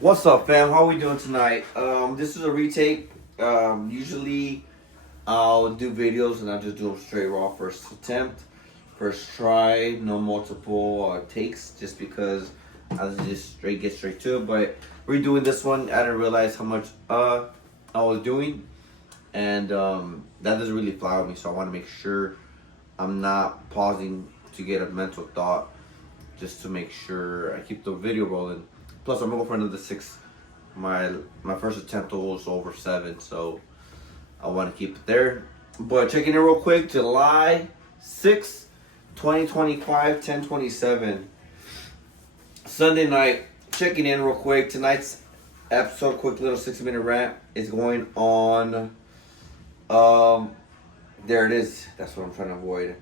What's up, fam? How we doing tonight? This is a retake. Usually I'll do videos and I just do them straight raw first attempt, first try, no multiple takes, just because I just get straight to it. But redoing this one, I didn't realize how much I was doing, and that doesn't really fly with me. So I want to make sure I'm not pausing to get a mental thought, just to make sure I keep the video rolling. Plus, I'm going for another 6. My first attempt was over 7, so I want to keep it there. But checking in real quick, July 6th, 2025, 10:27, Sunday night. Checking in real quick. Tonight's episode, quick little 60-minute rant, is going on. There it is. That's what I'm trying to avoid.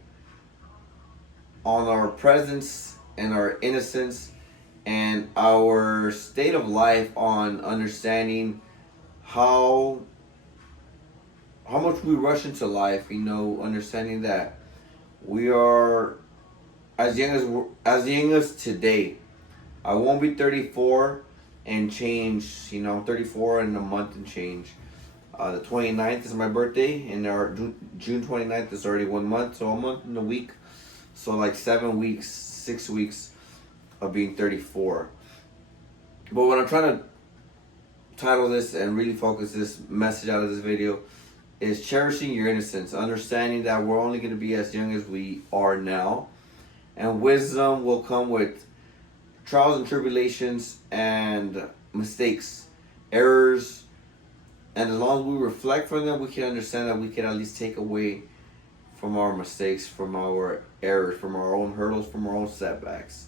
On our presence and our innocence and our state of life, on understanding how much we rush into life, understanding that we are as young as today. I won't be 34 and change, 34 in a month and change. The 29th is my birthday, and our June 29th is already 1 month, so a month and a week. So like 7 weeks, 6 weeks of being 34. But what I'm trying to title this and really focus this message out of this video is cherishing your innocence, understanding that we're only going to be as young as we are now, and wisdom will come with trials and tribulations and mistakes, errors, and as long as we reflect from them, we can understand that we can at least take away from our mistakes, from our errors, from our own hurdles, from our own setbacks.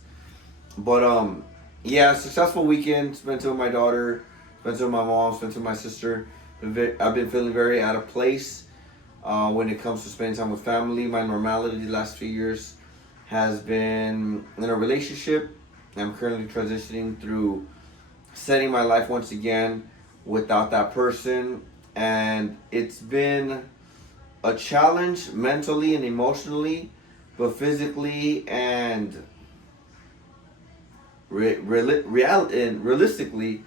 But yeah, successful weekend. Spent it with my daughter, spent it with my mom, spent it with my sister. I've been feeling very out of place when it comes to spending time with family. My normality the last few years has been in a relationship. I'm currently transitioning through setting my life once again without that person, and it's been a challenge mentally and emotionally, but physically and realistically,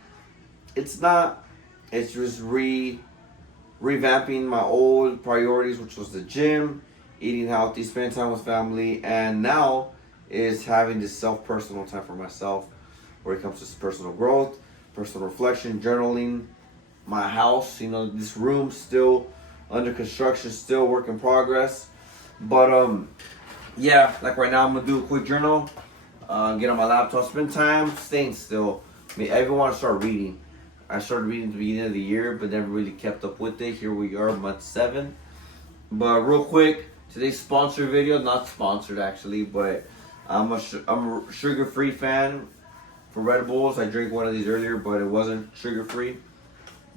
it's not. It's just revamping my old priorities, which was the gym, eating healthy, spending time with family, and now is having this personal time for myself, where it comes to personal growth, personal reflection, journaling. My house, this room still under construction, still work in progress. But yeah, like right now I'm gonna do a quick journal. Get on my laptop, spend time staying still. I even want to start reading. I started reading at the beginning of the year, but never really kept up with it. Here we are, month 7. But real quick, today's sponsored video, not sponsored actually, but I'm a sugar-free fan for Red Bulls. I drank one of these earlier, but it wasn't sugar-free.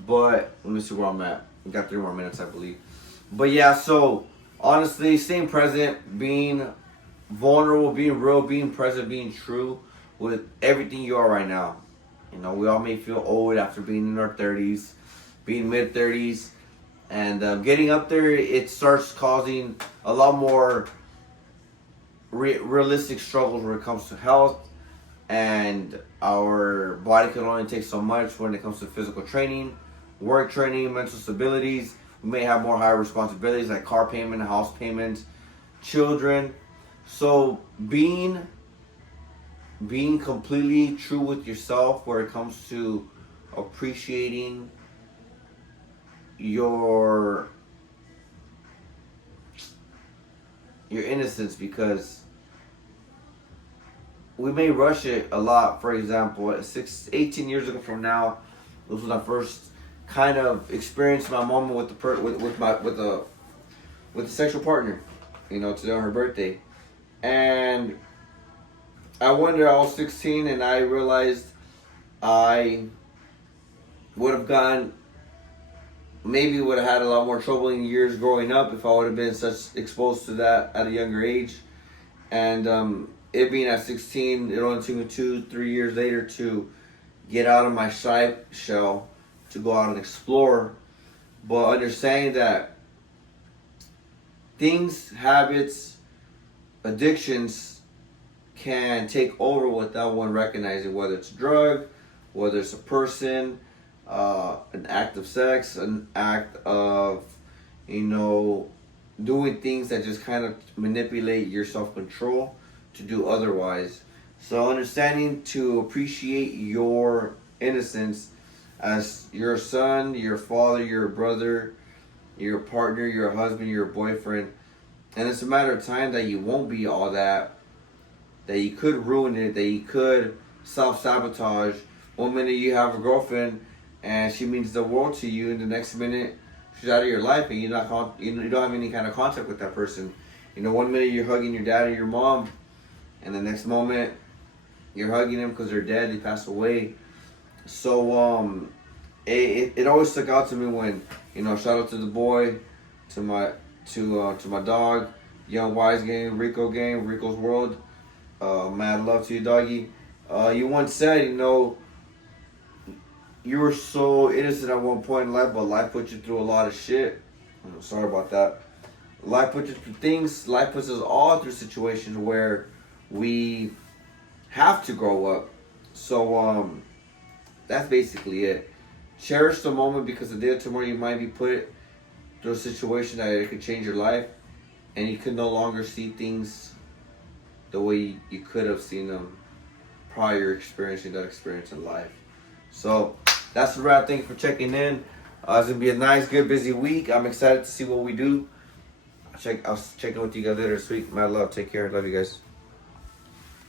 But let me see where I'm at. We got 3 more minutes, I believe. But yeah, so honestly, staying present, being vulnerable, being real, being present, being true with everything you are right now. We all may feel old after being in our 30s, being mid-30s, and getting up there, it starts causing a lot more realistic struggles when it comes to health, and our body can only take so much when it comes to physical training, work training, mental stabilities. We may have more higher responsibilities like car payment, house payments, children. So being completely true with yourself where it comes to appreciating your innocence, because we may rush it a lot. For example, 18 years ago from now, this was my first kind of experience, my moment with the sexual partner, today on her birthday. And I was 16, and I realized I would have had a lot more troubling years growing up if I would have been exposed to that at a younger age. And it being at 16, it only took me 2-3 years later to get out of my shy shell, to go out and explore. But understanding that things, habits, addictions can take over without one recognizing, whether it's drug, whether it's a person, an act of sex, an act of, doing things that just kind of manipulate your self control to do otherwise. So, understanding to appreciate your innocence as your son, your father, your brother, your partner, your husband, your boyfriend. And it's a matter of time that you won't be all that you could ruin it, that you could self sabotage. One minute you have a girlfriend and she means the world to you, and the next minute she's out of your life and you don't have any kind of contact with that person. One minute you're hugging your dad or your mom, and the next moment you're hugging them because they're dead, they passed away. So it always stuck out to me when, shout out to the boy, to my dog, Young Wise Game, Rico's World. Mad love to you, doggy. You once said, you were so innocent at one point in life, but life put you through a lot of shit. I'm sorry about that. Life puts you through things. Life puts us all through situations where we have to grow up. So that's basically it. Cherish the moment, because the day of tomorrow you might be put through a situation that it could change your life, and you could no longer see things the way you could have seen them prior experiencing that experience in life. So that's the wrap. Thank you for checking in. It's gonna be a nice, good, busy week. I'm excited to see what we do. I'll check in with you guys later this week. My love. Take care. Love you guys.